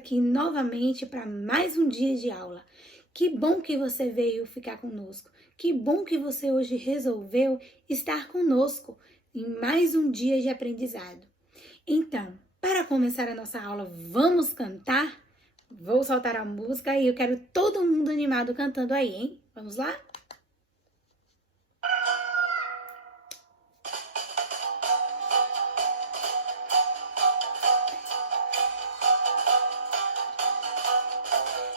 aqui novamente para mais um dia de aula. Que bom que você veio ficar conosco. Que bom que você hoje resolveu estar conosco em mais um dia de aprendizado. Então, para começar a nossa aula, vamos cantar? Vou soltar a música e eu quero todo mundo animado cantando aí, hein? Vamos lá?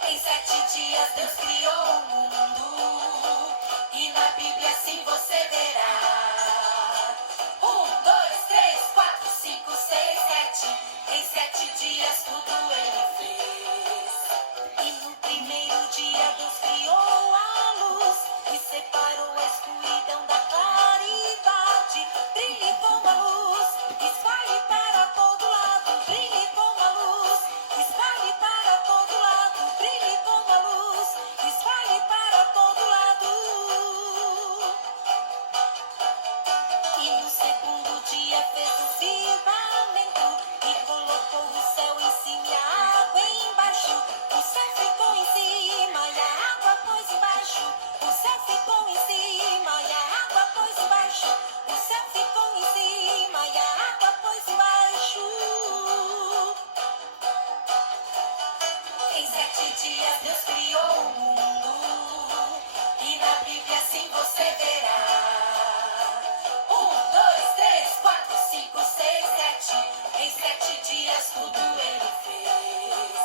Em 7 dias Deus criou o mundo, e na Bíblia assim você verá. 1, 2, 3, 4, 5, 6, 7. Em 7 dias tudo ele fez. E no primeiro dia Deus criou a luz e separou a escuridão da claridade. Brilhe como a luz, espalhe para todo lado. Brilhe como a luz, espalhe para todo lado. Brilhe como a luz, espalhe para todo lado. E no segundo dia fez o firmamento e colocou o céu em cima e a água embaixo. O céu ficou em cima e a água pôs embaixo. O céu ficou em cima e a água pôs embaixo. O céu ficou em cima e a água pôs embaixo. Em 7 dias Deus criou o mundo, e na Bíblia assim você verá. 1, 2, 3, 4, 5, 6, 7. Em 7 dias tudo ele fez.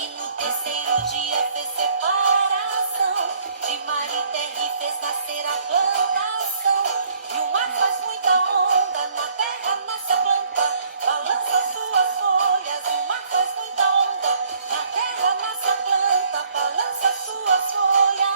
E no terceiro dia fez separação de mar e terra e fez nascer a plantação. E o mar faz muita onda, na terra nasce a planta, balança suas folhas. O mar faz muita onda, na terra nasce a planta, balança suas folhas.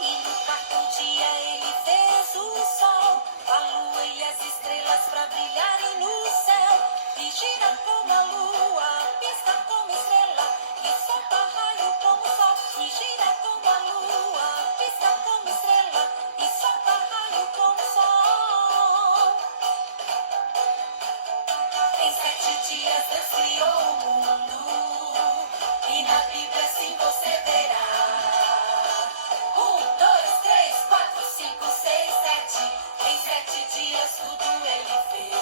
E no quarto dia ele fez o sol, a lua e as estrelas para brilharem no céu. E gira como a lua, pisca como estrela, e solta raio como o sol. E gira como a lua, pisca como estrela, e solta raio como o sol. Em 7 dias Deus criou o mundo, e na Bíblia assim você verá. 1, 2, 3, 4, 5, 6, 7. Em 7 dias tudo ele fez.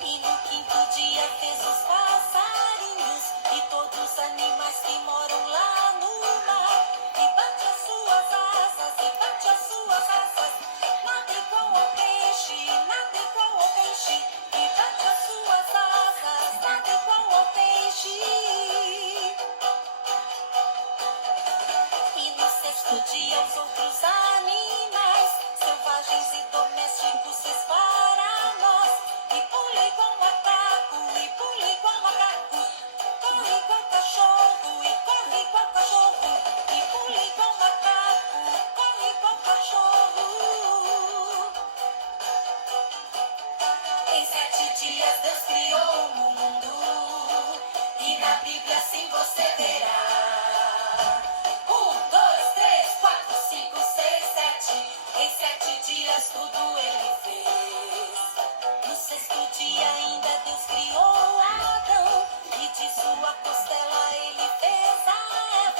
E no quinto dia fez os passarinhos e todos os animais que moram lá no mar. E bate as suas asas, e bate as suas asas. Nada igual ao peixe, nada igual ao peixe. E bate as suas asas, nada igual ao peixe. E no sexto dia os outros animais, selvagens e domésticos, fez para nós. E pula igual macaco, e pula igual macaco. Corre igual cachorro, e corre igual cachorro. E pula igual macaco, corre igual cachorro. Em 7 dias Deus criou o mundo, e na Bíblia assim você verá. 1, 2, 3, 4, 5, 6, 7. Em 7 dias tudo ele fez. No sexto dia ainda Deus criou Adão, e de sua costela ele fez a Eva.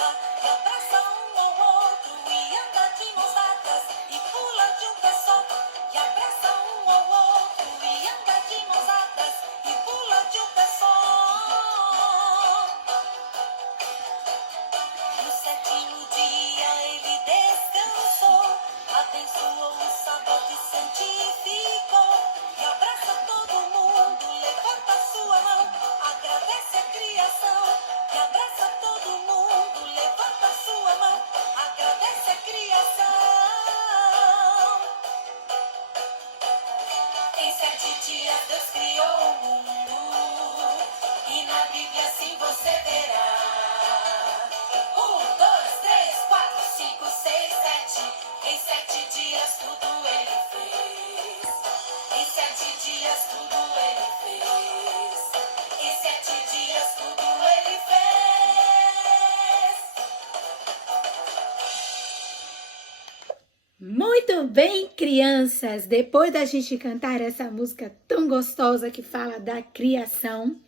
Muito bem, crianças! Depois da gente cantar essa música tão gostosa que fala da criação,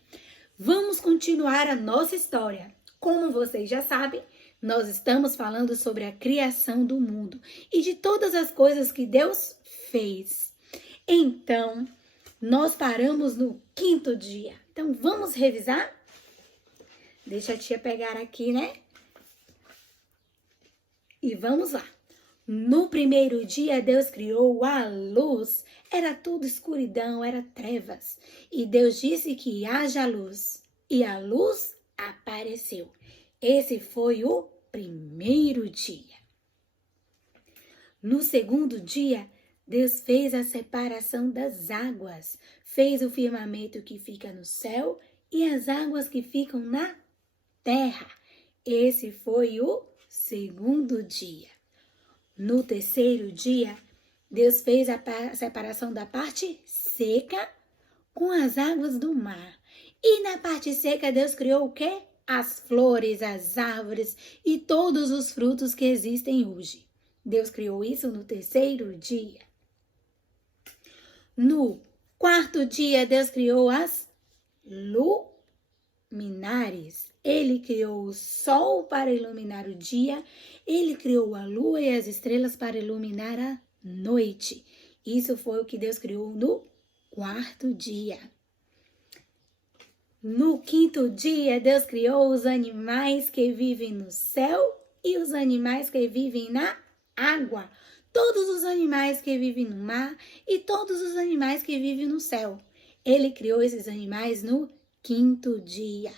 vamos continuar a nossa história. Como vocês já sabem, nós estamos falando sobre a criação do mundo e de todas as coisas que Deus fez. Então, nós paramos no 5º dia. Então, vamos revisar? Deixa a tia pegar aqui, né? E vamos lá. No primeiro dia, Deus criou a luz. Era tudo escuridão, era trevas. E Deus disse que haja luz. E a luz apareceu. Esse foi o primeiro dia. No segundo dia, Deus fez a separação das águas. Fez o firmamento que fica no céu e as águas que ficam na terra. Esse foi o segundo dia. No terceiro dia, Deus fez a separação da parte seca com as águas do mar. E na parte seca, Deus criou o quê? As flores, as árvores e todos os frutos que existem hoje. Deus criou isso no terceiro dia. No quarto dia, Deus criou as luminares. Ele criou o sol para iluminar o dia. Ele criou a lua e as estrelas para iluminar a noite. Isso foi o que Deus criou no quarto dia. No quinto dia, Deus criou os animais que vivem no céu e os animais que vivem na água. Todos os animais que vivem no mar e todos os animais que vivem no céu. Ele criou esses animais no quinto dia.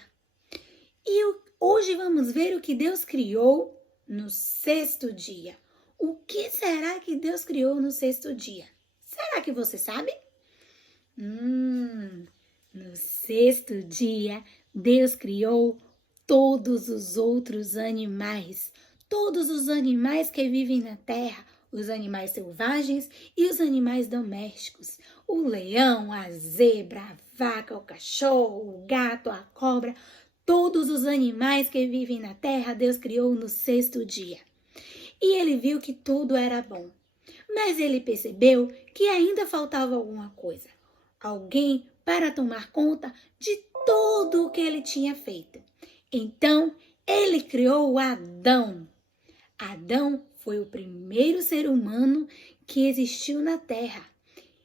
E hoje vamos ver o que Deus criou no sexto dia. O que será que Deus criou no sexto dia? Será que você sabe? No sexto dia, Deus criou todos os outros animais. Todos os animais que vivem na terra. Os animais selvagens e os animais domésticos. O leão, a zebra, a vaca, o cachorro, o gato, a cobra. Todos os animais que vivem na terra, Deus criou no sexto dia. E ele viu que tudo era bom. Mas ele percebeu que ainda faltava alguma coisa. Alguém para tomar conta de tudo o que ele tinha feito. Então, ele criou Adão. Adão foi o primeiro ser humano que existiu na terra.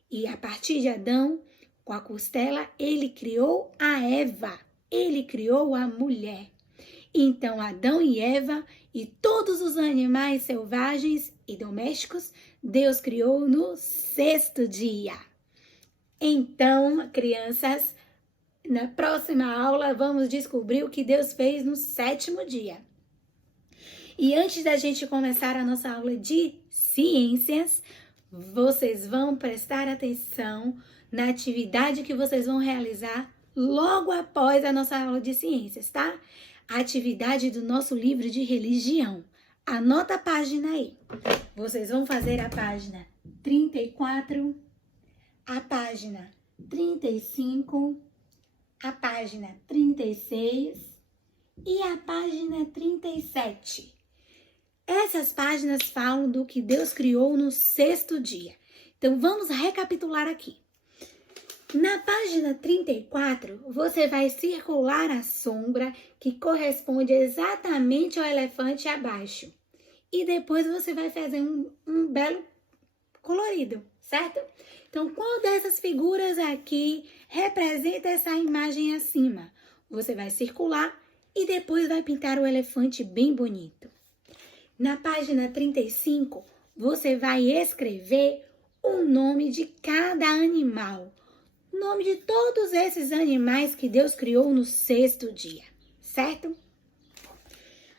E a partir de Adão, com a costela, ele criou a Eva. Ele criou a mulher. Então, Adão e Eva e todos os animais selvagens e domésticos, Deus criou no sexto dia. Então, crianças, na próxima aula vamos descobrir o que Deus fez no sétimo dia. E antes da gente começar a nossa aula de ciências, vocês vão prestar atenção na atividade que vocês vão realizar logo após a nossa aula de ciências, tá? A atividade do nosso livro de religião. Anota a página aí. Vocês vão fazer a página 34, a página 35, a página 36 e a página 37. Essas páginas falam do que Deus criou no sexto dia. Então, vamos recapitular aqui. Na página 34, você vai circular a sombra que corresponde exatamente ao elefante abaixo. E depois você vai fazer um belo colorido, certo? Então, qual dessas figuras aqui representa essa imagem acima? Você vai circular e depois vai pintar o elefante bem bonito. Na página 35, você vai escrever o nome de cada animal. O nome de todos esses animais que Deus criou no sexto dia, certo?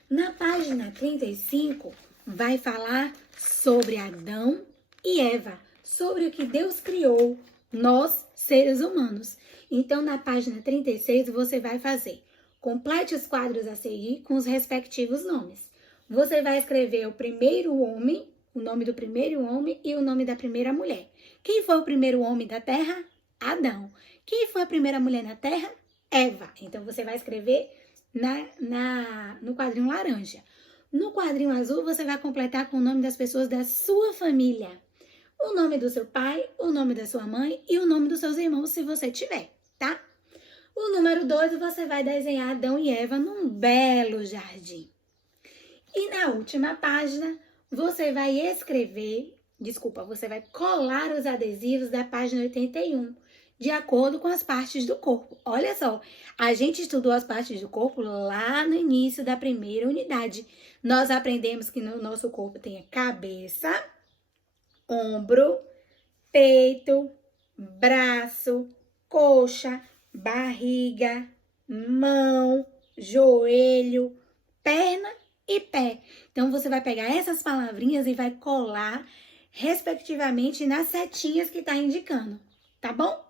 Na página 35, vai falar sobre Adão e Eva, sobre o que Deus criou, nós, seres humanos. Então, na página 36, você vai fazer: complete os quadros a seguir com os respectivos nomes. Você vai escrever o primeiro homem, o nome do primeiro homem e o nome da primeira mulher. Quem foi o primeiro homem da terra? Adão. Quem foi a primeira mulher na terra? Eva. Então, você vai escrever no quadrinho laranja. No quadrinho azul, você vai completar com o nome das pessoas da sua família. O nome do seu pai, o nome da sua mãe e o nome dos seus irmãos, se você tiver, tá? O número 2, você vai desenhar Adão e Eva num belo jardim. E na última página, você vai você vai colar os adesivos da página 81, de acordo com as partes do corpo. Olha só, a gente estudou as partes do corpo lá no início da primeira unidade. Nós aprendemos que no nosso corpo tem a cabeça, ombro, peito, braço, coxa, barriga, mão, joelho, perna e pé. Então, você vai pegar essas palavrinhas e vai colar, respectivamente, nas setinhas que está indicando, tá bom?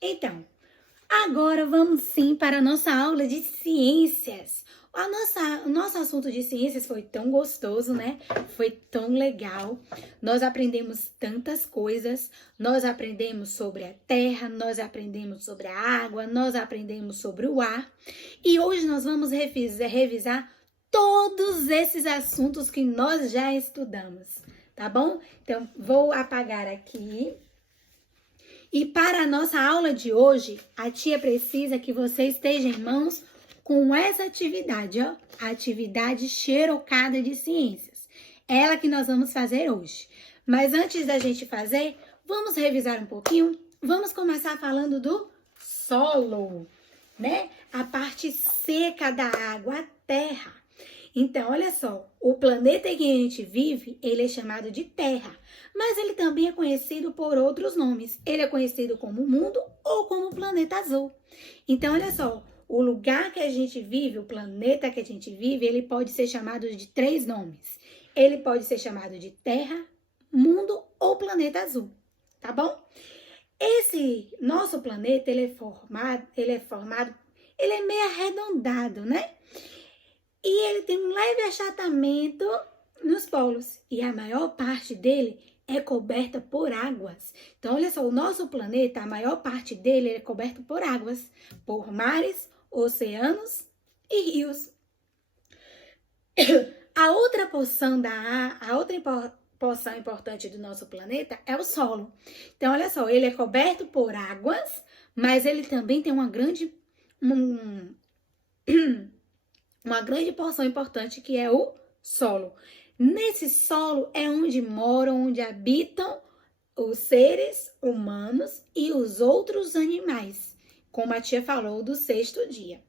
Então, agora vamos sim para a nossa aula de ciências. O nosso assunto de ciências foi tão gostoso, né? Foi tão legal. Nós aprendemos tantas coisas. Nós aprendemos sobre a terra, nós aprendemos sobre a água, nós aprendemos sobre o ar. E hoje nós vamos revisar todos esses assuntos que nós já estudamos, tá bom? Então, vou apagar aqui. E para a nossa aula de hoje, a tia precisa que você esteja em mãos com essa atividade, ó, a atividade xerocada de ciências. Ela que nós vamos fazer hoje. Mas antes da gente fazer, vamos revisar um pouquinho? Vamos começar falando do solo, né? A parte seca da água, a terra. Então, olha só, o planeta em que a gente vive, ele é chamado de Terra, mas ele também é conhecido por outros nomes. Ele é conhecido como mundo ou como planeta azul. Então, olha só, o lugar que a gente vive, o planeta que a gente vive, ele pode ser chamado de 3 nomes. Ele pode ser chamado de Terra, mundo ou planeta azul, tá bom? Esse nosso planeta, ele é meio arredondado, né? E ele tem um leve achatamento nos polos. E a maior parte dele é coberta por águas. Então, olha só, o nosso planeta, a maior parte dele é coberto por águas, por mares, oceanos e rios. A outra porção importante do nosso planeta é o solo. Então, olha só, ele é coberto por águas, mas ele também tem uma grande porção importante que é o solo. Nesse solo é onde moram, onde habitam os seres humanos e os outros animais, como a tia falou do 6º dia.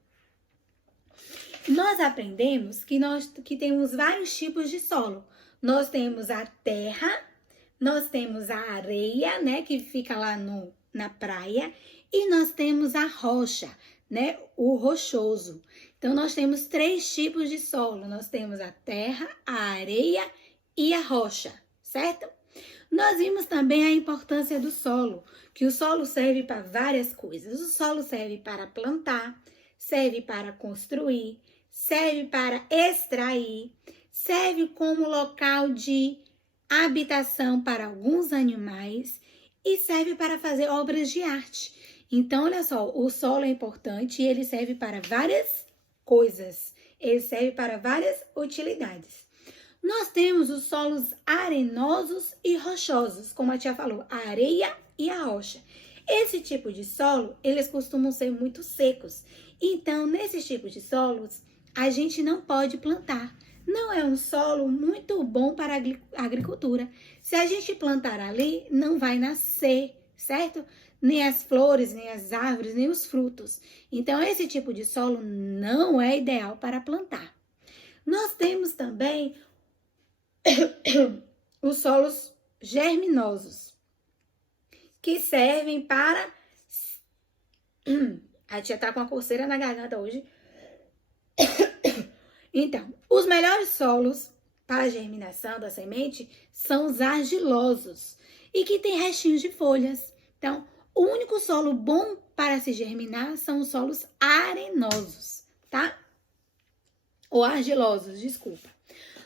Nós aprendemos que temos vários tipos de solo. Nós temos a terra, nós temos a areia, né, que fica lá na praia, e nós temos a rocha, né, o rochoso. Então, nós temos 3 tipos de solo. Nós temos a terra, a areia e a rocha, certo? Nós vimos também a importância do solo, que o solo serve para várias coisas. O solo serve para plantar, serve para construir, serve para extrair, serve como local de habitação para alguns animais e serve para fazer obras de arte. Então, olha só, o solo é importante e ele serve para várias coisas. Ele serve para várias utilidades. Nós temos os solos arenosos e rochosos, como a tia falou, a areia e a rocha. Esse tipo de solo, eles costumam ser muito secos. Então, nesses tipos de solos, a gente não pode plantar. Não é um solo muito bom para a agricultura. Se a gente plantar ali, não vai nascer, certo? Nem as flores, nem as árvores, nem os frutos. Então, esse tipo de solo não é ideal para plantar. Nós temos também os solos germinosos, que servem para... A tia tá com a coceira na garganta hoje. Então, os melhores solos para a germinação da semente são os argilosos e que tem restinhos de folhas. Então, o único solo bom para se germinar são os solos arenosos, tá? Ou argilosos, desculpa.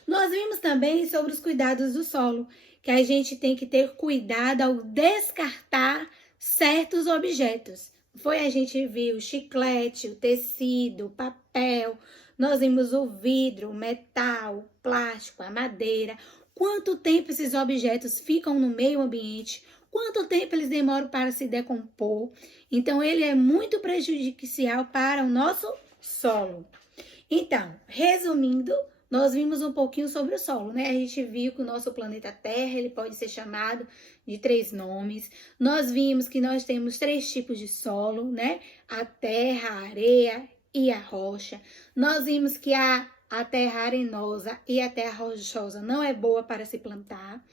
Nós vimos também sobre os cuidados do solo, que a gente tem que ter cuidado ao descartar certos objetos. A gente viu o chiclete, o tecido, o papel. nós vimos o vidro, o metal, o plástico, a madeira. Quanto tempo esses objetos ficam no meio ambiente? Quanto tempo eles demoram para se decompor? Então, ele é muito prejudicial para o nosso solo. Então, resumindo, nós vimos um pouquinho sobre o solo, né? A gente viu que o nosso planeta Terra, ele pode ser chamado de 3 nomes. Nós vimos que nós temos 3 tipos de solo, né? A terra, a areia e a rocha. Nós vimos que a terra arenosa e a terra rochosa não é boa para se plantar.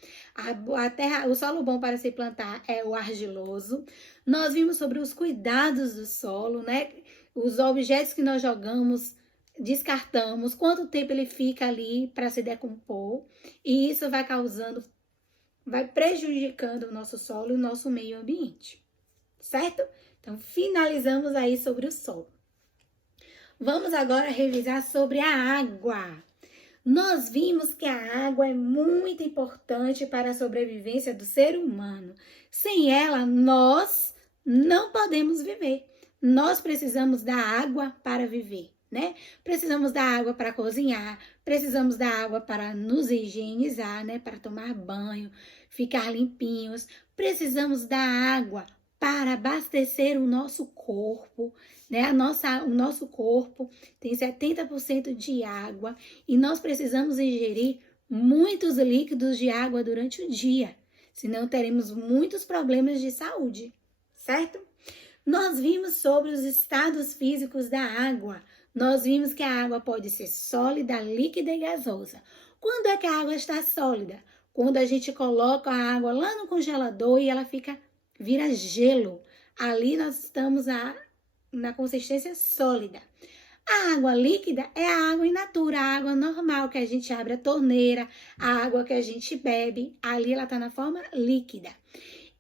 O solo bom para se plantar é o argiloso. Nós vimos sobre os cuidados do solo, né? Os objetos que nós jogamos, descartamos, quanto tempo ele fica ali para se decompor, e isso vai prejudicando o nosso solo e o nosso meio ambiente, certo? Então, finalizamos aí sobre o solo. Vamos agora revisar sobre a água. Nós vimos que a água é muito importante para a sobrevivência do ser humano. Sem ela, nós não podemos viver. Nós precisamos da água para viver, né? Precisamos da água para cozinhar, precisamos da água para nos higienizar, né? Para tomar banho, ficar limpinhos. Precisamos da água para abastecer o nosso corpo, né? O nosso corpo tem 70% de água e nós precisamos ingerir muitos líquidos de água durante o dia, senão teremos muitos problemas de saúde, certo? Nós vimos sobre os estados físicos da água. Nós vimos que a água pode ser sólida, líquida e gasosa. Quando é que a água está sólida? Quando a gente coloca a água lá no congelador e ela vira gelo. Ali nós estamos na consistência sólida. A água líquida é a água in natura, a água normal, que a gente abre a torneira, a água que a gente bebe, ali ela está na forma líquida.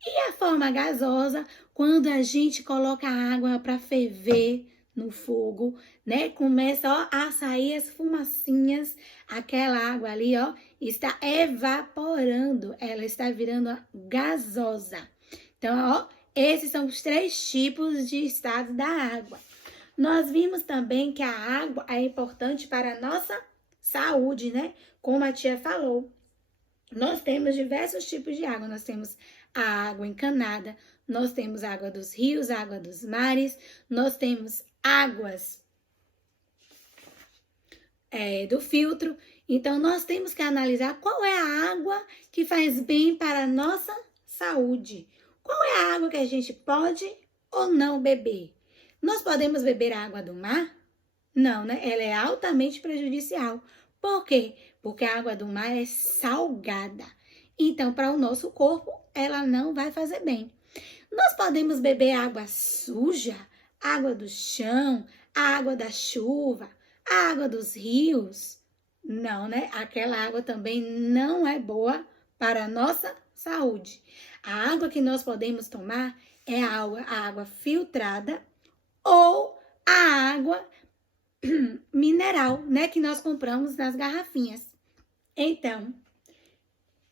E a forma gasosa, quando a gente coloca a água para ferver no fogo, né? Começa, ó, a sair as fumacinhas, aquela água ali, ó, está evaporando, ela está virando gasosa. Então, ó, esses são os 3 tipos de estado da água. Nós vimos também que a água é importante para a nossa saúde, né? Como a tia falou, nós temos diversos tipos de água. Nós temos a água encanada, nós temos a água dos rios, a água dos mares, nós temos águas do filtro. Então, nós temos que analisar qual é a água que faz bem para a nossa saúde. Qual é a água que a gente pode ou não beber? Nós podemos beber a água do mar? Não, né? Ela é altamente prejudicial. Por quê? Porque a água do mar é salgada. Então, para o nosso corpo, ela não vai fazer bem. Nós podemos beber água suja, água do chão, a água da chuva, a água dos rios? Não, né? Aquela água também não é boa para a nossa saúde. A água que nós podemos tomar é a água filtrada ou a água mineral, né? Que nós compramos nas garrafinhas. Então,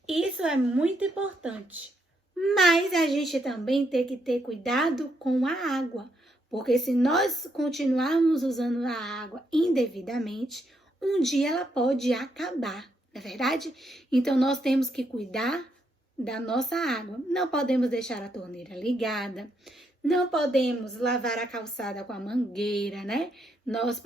isso é muito importante. Mas a gente também tem que ter cuidado com a água, porque se nós continuarmos usando a água indevidamente, um dia ela pode acabar, não é verdade? Então, nós temos que cuidar da nossa água. Não podemos deixar a torneira ligada, não podemos lavar a calçada com a mangueira, né? Nós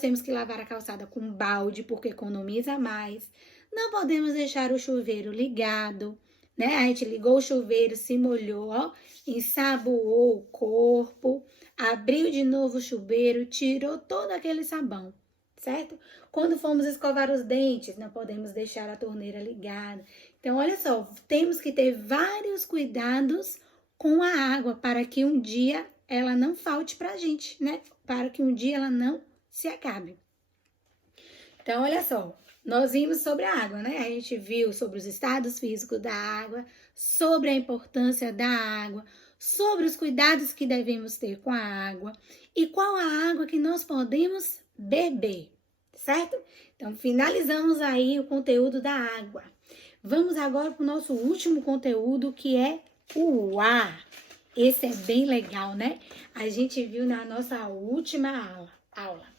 temos que lavar a calçada com balde, porque economiza mais. Não podemos deixar o chuveiro ligado, né? A gente ligou o chuveiro, se molhou, ó, ensaboou o corpo, abriu de novo o chuveiro, tirou todo aquele sabão, certo? Quando formos escovar os dentes, não podemos deixar a torneira ligada. Então, olha só, temos que ter vários cuidados com a água para que um dia ela não falte pra gente, né? Para que um dia ela não se acabe. Então, olha só. Nós vimos sobre a água, né? A gente viu sobre os estados físicos da água, sobre a importância da água, sobre os cuidados que devemos ter com a água e qual a água que nós podemos beber, certo? Então, finalizamos aí o conteúdo da água. Vamos agora para o nosso último conteúdo, que é o ar. Esse é bem legal, né? A gente viu na nossa última aula.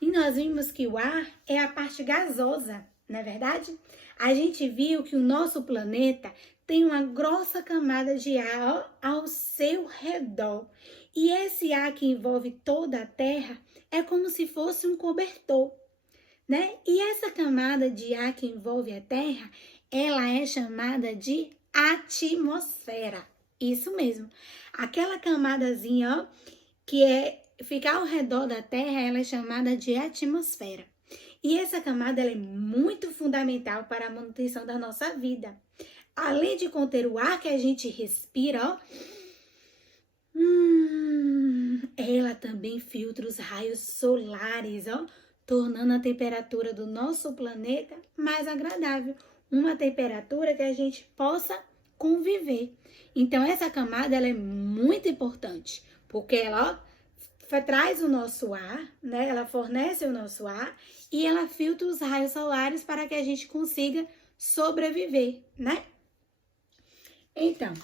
E nós vimos que o ar é a parte gasosa, não é verdade? A gente viu que o nosso planeta tem uma grossa camada de ar ao seu redor. E esse ar que envolve toda a Terra é como se fosse um cobertor, né? E essa camada de ar que envolve a Terra, ela é chamada de atmosfera. Isso mesmo. Aquela camadazinha, ó, que fica ao redor da Terra, ela é chamada de atmosfera. E essa camada ela é muito fundamental para a manutenção da nossa vida. Além de conter o ar que a gente respira, ó, ela também filtra os raios solares, ó, tornando a temperatura do nosso planeta mais agradável. Uma temperatura que a gente possa conviver. Então, essa camada ela é muito importante, porque ela, ó, traz o nosso ar, né? Ela fornece o nosso ar e ela filtra os raios solares para que a gente consiga sobreviver, né? Então,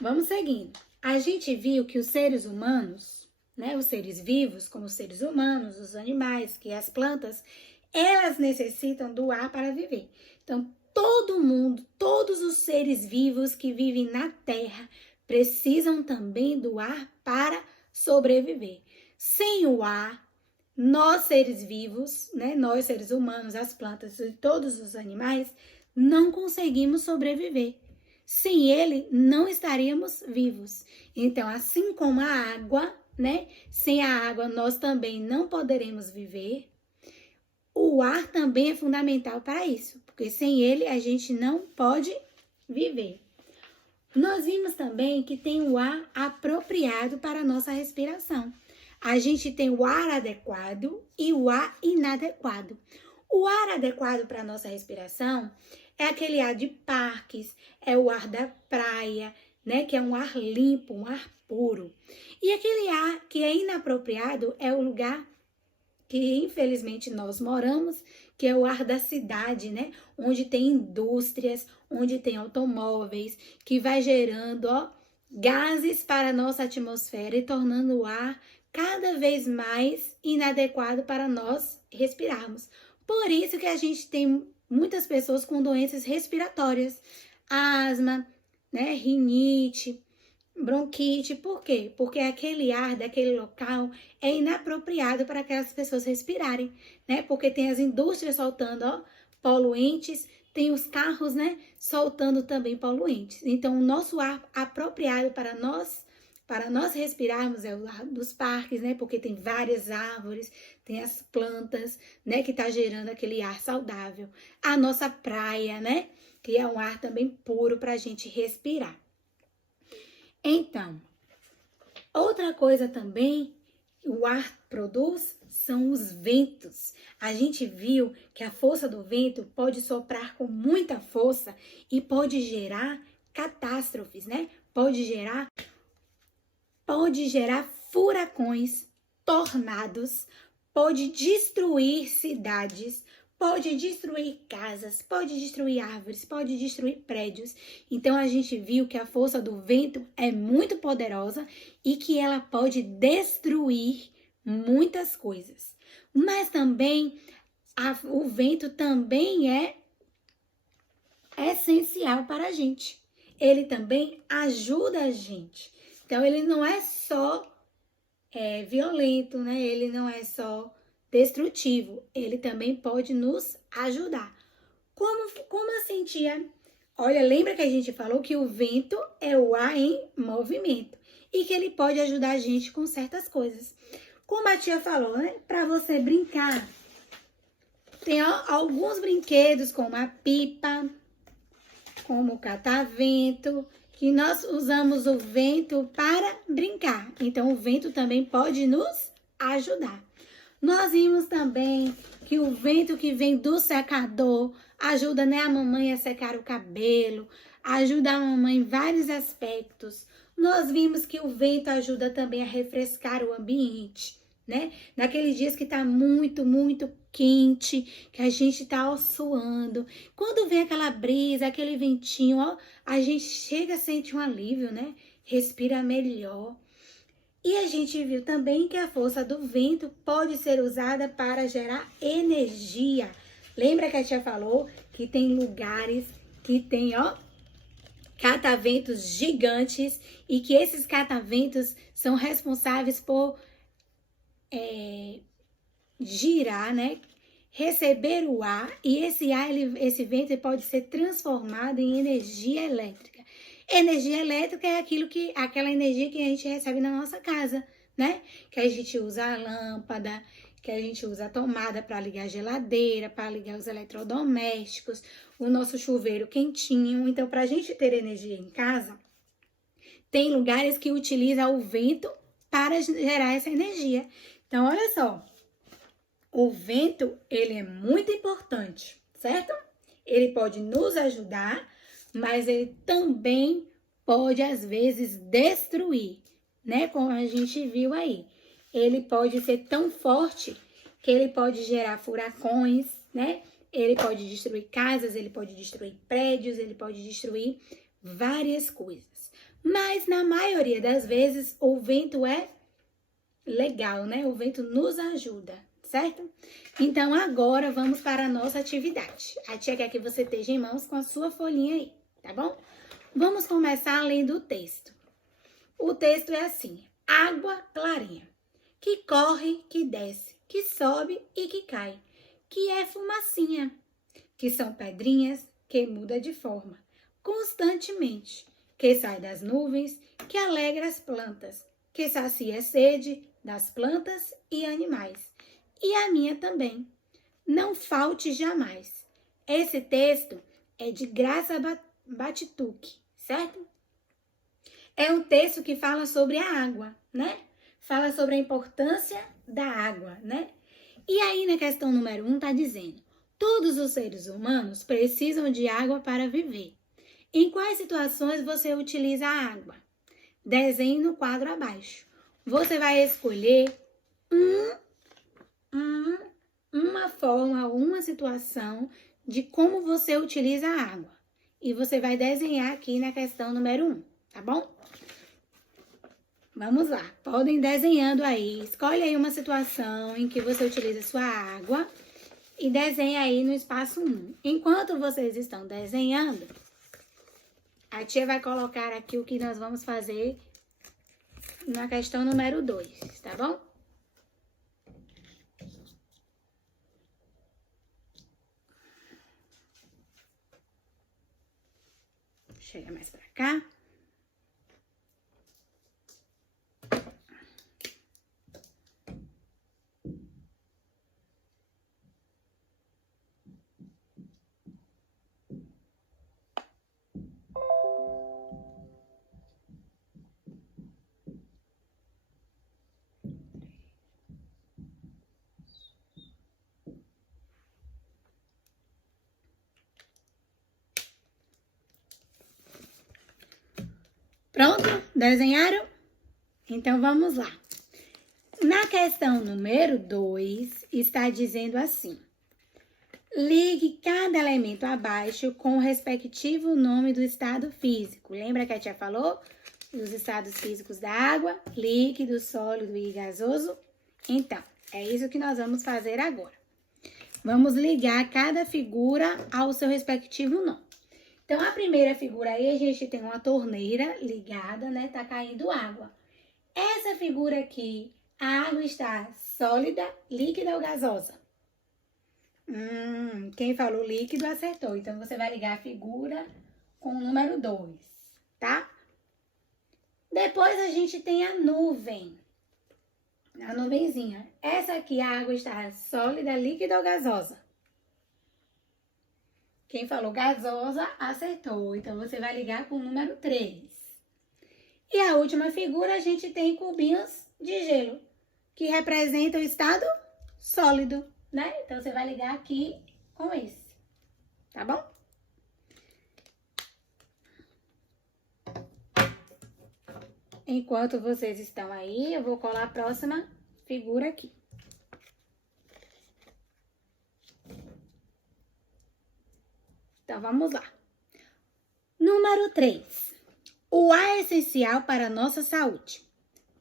vamos seguindo. A gente viu que os seres humanos, né, os seres vivos, como os seres humanos, os animais, que as plantas, elas necessitam do ar para viver. Então, todo mundo, todos os seres vivos que vivem na Terra precisam também do ar para sobreviver. Sem o ar, nós seres vivos, né, nós seres humanos, as plantas e todos os animais, não conseguimos sobreviver. Sem ele, não estaríamos vivos. Então, assim como a água, né, sem a água nós também não poderemos viver, o ar também é fundamental para isso, porque sem ele a gente não pode viver. Nós vimos também que tem o ar apropriado para a nossa respiração. A gente tem o ar adequado e o ar inadequado. O ar adequado para a nossa respiração é aquele ar de parques, é o ar da praia, né? Que é um ar limpo, um ar puro. E aquele ar que é inapropriado é o lugar que infelizmente nós moramos, que é o ar da cidade, né? Onde tem indústrias, onde tem automóveis, que vai gerando, ó, gases para a nossa atmosfera e tornando o ar cada vez mais inadequado para nós respirarmos. Por isso que a gente tem muitas pessoas com doenças respiratórias, asma, né, rinite, bronquite. Por quê? Porque aquele ar daquele local é inapropriado para aquelas pessoas respirarem, né? Porque tem as indústrias soltando, ó, poluentes, tem os carros, né, soltando também poluentes. Então, o nosso ar apropriado para nós respirarmos é o ar dos parques, né? Porque tem várias árvores, tem as plantas, né? Que tá gerando aquele ar saudável. A nossa praia, né? Que é um ar também puro para a gente respirar. Então, outra coisa também que o ar produz são os ventos. A gente viu que a força do vento pode soprar com muita força e pode gerar catástrofes, né? Pode gerar furacões, tornados, pode destruir cidades, pode destruir casas, pode destruir árvores, pode destruir prédios. Então, a gente viu que a força do vento é muito poderosa e que ela pode destruir muitas coisas. Mas também, o vento também é essencial para a gente. Ele também ajuda a gente. Então, ele não é só violento, né? Ele não é só destrutivo. Ele também pode nos ajudar. Como assim, tia? Olha, lembra que a gente falou que o vento é o ar em movimento e que ele pode ajudar a gente com certas coisas. Como a tia falou, né? Para você brincar. Tem alguns brinquedos, como a pipa, como o catavento, que nós usamos o vento para brincar. Então, o vento também pode nos ajudar. Nós vimos também que o vento que vem do secador ajuda, né, a mamãe a secar o cabelo, ajuda a mamãe em vários aspectos. Nós vimos que o vento ajuda também a refrescar o ambiente, né? Naqueles dias que tá muito, muito quente, que a gente tá suando. Quando vem aquela brisa, aquele ventinho, ó, a gente chega a sentir um alívio, né? Respira melhor. E a gente viu também que a força do vento pode ser usada para gerar energia. Lembra que a tia falou que tem lugares que tem, ó, cataventos gigantes e que esses cataventos são responsáveis por girar, né? Receber o ar, e esse ar, esse vento pode ser transformado em energia elétrica. Energia elétrica é aquela energia que a gente recebe na nossa casa, né? Que a gente usa a lâmpada, que a gente usa a tomada para ligar a geladeira, para ligar os eletrodomésticos, o nosso chuveiro quentinho. Então, para a gente ter energia em casa, tem lugares que utilizam o vento para gerar essa energia. Então, olha só. O vento, ele é muito importante, certo? Ele pode nos ajudar, mas ele também pode, às vezes, destruir, né? Como a gente viu aí. Ele pode ser tão forte que ele pode gerar furacões, né? Ele pode destruir casas, ele pode destruir prédios, ele pode destruir várias coisas. Mas, na maioria das vezes, o vento é legal, né? O vento nos ajuda, certo? Então, agora vamos para a nossa atividade. A tia quer que você esteja em mãos com a sua folhinha aí, tá bom? Vamos começar lendo o texto. O texto é assim: água clarinha, que corre, que desce, que sobe e que cai, que é fumacinha, que são pedrinhas, que muda de forma constantemente, que sai das nuvens, que alegra as plantas, que sacia a sede das plantas e animais. E a minha também. Não falte jamais. Esse texto é de Graça Batistucci, certo? É um texto que fala sobre a água, né? Fala sobre a importância da água, né? E aí na questão número 1 tá dizendo: todos os seres humanos precisam de água para viver. Em quais situações você utiliza a água? Desenhe no quadro abaixo. Você vai escolher uma forma, uma situação de como você utiliza a água. E você vai desenhar aqui na questão número 1, tá bom? Vamos lá, podem ir desenhando aí. Escolhe aí uma situação em que você utiliza sua água e desenha aí no espaço 1. Enquanto vocês estão desenhando, a tia vai colocar aqui o que nós vamos fazer na questão número 2, tá bom? Chega mais pra cá. Pronto? Desenharam? Então, vamos lá. Na questão número 2, está dizendo assim: ligue cada elemento abaixo com o respectivo nome do estado físico. Lembra que a tia falou? Os estados físicos da água, líquido, sólido e gasoso? Então, é isso que nós vamos fazer agora. Vamos ligar cada figura ao seu respectivo nome. Então, a primeira figura aí, a gente tem uma torneira ligada, né? Tá caindo água. Essa figura aqui, a água está sólida, líquida ou gasosa? Quem falou líquido acertou. Então, você vai ligar a figura com o número 2, tá? Depois, a gente tem a nuvem. A nuvenzinha. Essa aqui, a água está sólida, líquida ou gasosa? Quem falou gasosa, acertou. Então, você vai ligar com o número 3. E a última figura, a gente tem cubinhos de gelo, que representam o estado sólido, né? Então, você vai ligar aqui com esse, tá bom? Enquanto vocês estão aí, eu vou colar a próxima figura aqui. Então, vamos lá. Número 3. O ar é essencial para a nossa saúde.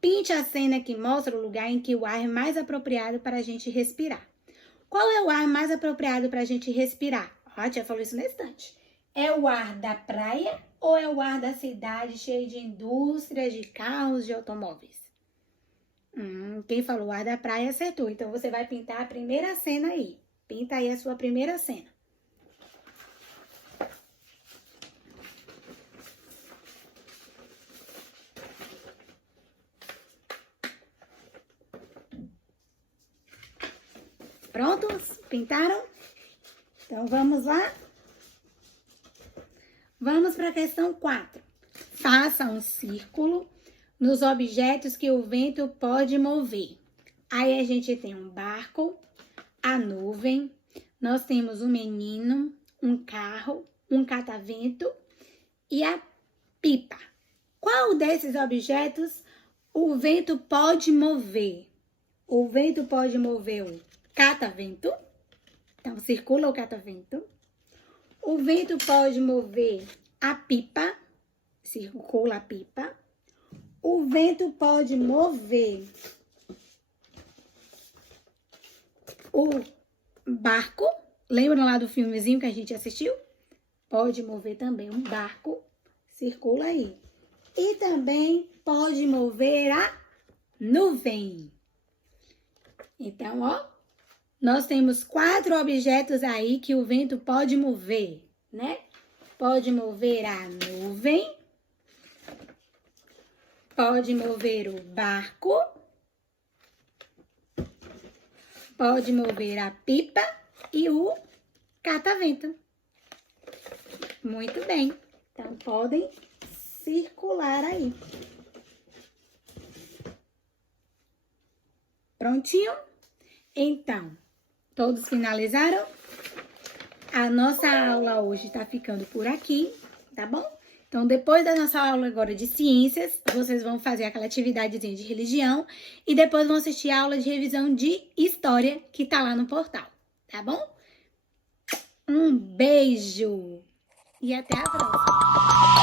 pinte a cena que mostra o lugar em que o ar é mais apropriado para a gente respirar. Qual é o ar mais apropriado para a gente respirar? A tia falou isso na estante. É o ar da praia ou é o ar da cidade cheio de indústrias, de carros, de automóveis? Quem falou ar da praia acertou. Então, você vai pintar a primeira cena aí. Pinta aí a sua primeira cena. Prontos? Pintaram? Então, vamos lá? Vamos para a questão 4. Faça um círculo nos objetos que o vento pode mover. Aí a gente tem um barco, a nuvem, nós temos um menino, um carro, um catavento e a pipa. Qual desses objetos o vento pode mover? O vento pode mover o catavento. Então, circula o catavento. O vento pode mover a pipa. Circula a pipa. O vento pode mover o barco. Lembra lá do filmezinho que a gente assistiu? Pode mover também um barco. Circula aí. E também pode mover a nuvem. Então, ó, nós temos 4 objetos aí que o vento pode mover, né? Pode mover a nuvem, pode mover o barco, pode mover a pipa e o catavento. Muito bem. Então, podem circular aí. Prontinho? Então, todos finalizaram? A nossa aula hoje tá ficando por aqui, tá bom? Então, depois da nossa aula agora de ciências, vocês vão fazer aquela atividadezinha de religião e depois vão assistir a aula de revisão de história que tá lá no portal, tá bom? Um beijo e até a próxima!